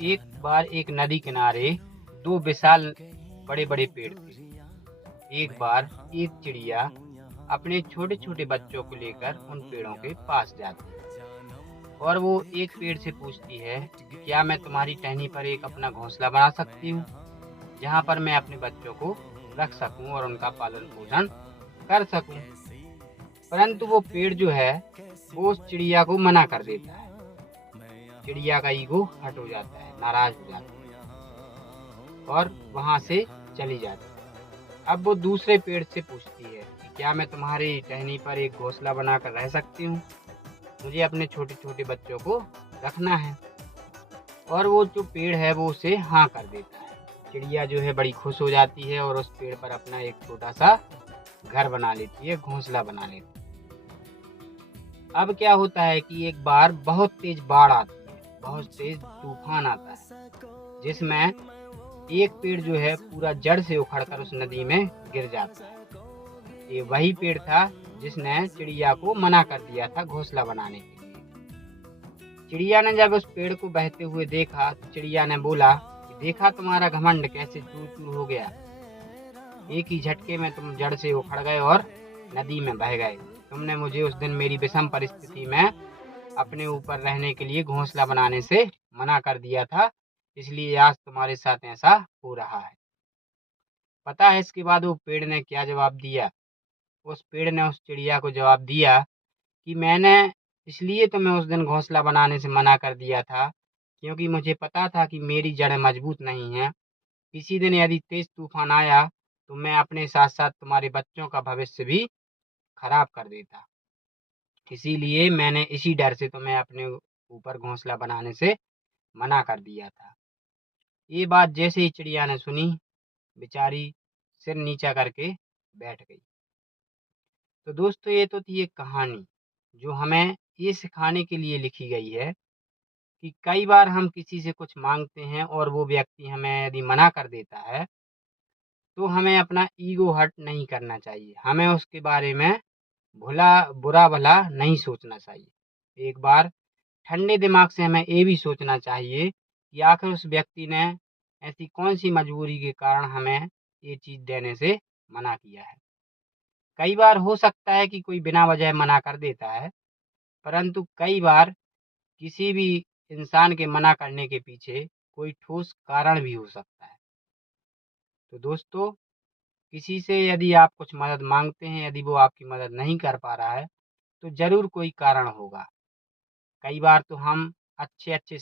एक बार एक नदी किनारे दो विशाल बड़े बड़े पेड़ थे। एक बार एक चिड़िया अपने छोटे छोटे बच्चों को लेकर उन पेड़ों के पास जाती है और वो एक पेड़ से पूछती है कि क्या मैं तुम्हारी टहनी पर एक अपना घोंसला बना सकती हूँ, जहाँ पर मैं अपने बच्चों को रख सकूं और उनका पालन पोषण कर सकूं। परंतु वो पेड़ जो है वो उस चिड़िया को मना कर देता है। चिड़िया का ईगो हट हो जाता है, नाराज हो जाता है और वहां से चली जाती है। अब वो दूसरे पेड़ से पूछती है कि क्या मैं तुम्हारी टहनी पर एक घोंसला बनाकर रह सकती हूँ, मुझे अपने छोटे छोटे बच्चों को रखना है। और वो जो पेड़ है वो उसे हाँ कर देता है। चिड़िया जो है बड़ी खुश हो जाती है और उस पेड़ पर अपना एक छोटा सा घर बना लेती है, घोंसला बना लेती है। अब क्या होता है कि एक बार बहुत तेज बाढ़ आती है, बहुत तेज तूफान आता है, जिसमें एक पेड़ जो है पूरा जड़ से उखड़कर उस नदी में गिर जाता है। ये वही पेड़ था जिसने चिड़िया को मना कर दिया था घोंसला बनाने के लिए। चिड़िया ने जब उस पेड़ को बहते हुए देखा तो चिड़िया ने बोला कि देखा तुम्हारा घमंड कैसे चूर चूर हो गया, एक ही झटके में तुम जड़ से उखड़ गए और नदी में बह गए। तुमने मुझे उस दिन मेरी विषम परिस्थिति में अपने ऊपर रहने के लिए घोंसला बनाने से मना कर दिया था, इसलिए आज तुम्हारे साथ ऐसा हो रहा है। पता है इसके बाद वो पेड़ ने क्या जवाब दिया? उस पेड़ ने उस चिड़िया को जवाब दिया कि मैंने इसलिए तुम्हें उस दिन घोंसला बनाने से मना कर दिया था क्योंकि मुझे पता था कि मेरी जड़ें मजबूत नहीं हैं। किसी दिन यदि तेज तूफान आया तो मैं अपने साथ साथ तुम्हारे बच्चों का भविष्य भी खराब कर देता। इसीलिए मैंने इसी डर से तुम्हें अपने ऊपर घोंसला बनाने से मना कर दिया था। ये बात जैसे ही चिड़िया ने सुनी, बेचारी सिर नीचा करके बैठ गई। तो दोस्तों ये तो थी एक कहानी जो हमें ये सिखाने के लिए लिखी गई है कि कई बार हम किसी से कुछ मांगते हैं और वो व्यक्ति हमें यदि मना कर देता है तो हमें अपना ईगो हर्ट नहीं करना चाहिए, हमें उसके बारे में भुला बुरा भला नहीं सोचना चाहिए। एक बार ठंडे दिमाग से हमें ये भी सोचना चाहिए कि आखिर उस व्यक्ति ने ऐसी कौन सी मजबूरी के कारण हमें ये चीज़ देने से मना किया है। कई बार हो सकता है कि कोई बिना वजह मना कर देता है, परंतु कई बार किसी भी इंसान के मना करने के पीछे कोई ठोस कारण भी हो सकता है। तो दोस्तों, किसी से यदि आप कुछ मदद मांगते हैं, यदि वो आपकी मदद नहीं कर पा रहा है, तो ज़रूर कोई कारण होगा। कई बार तो हम अच्छे-अच्छे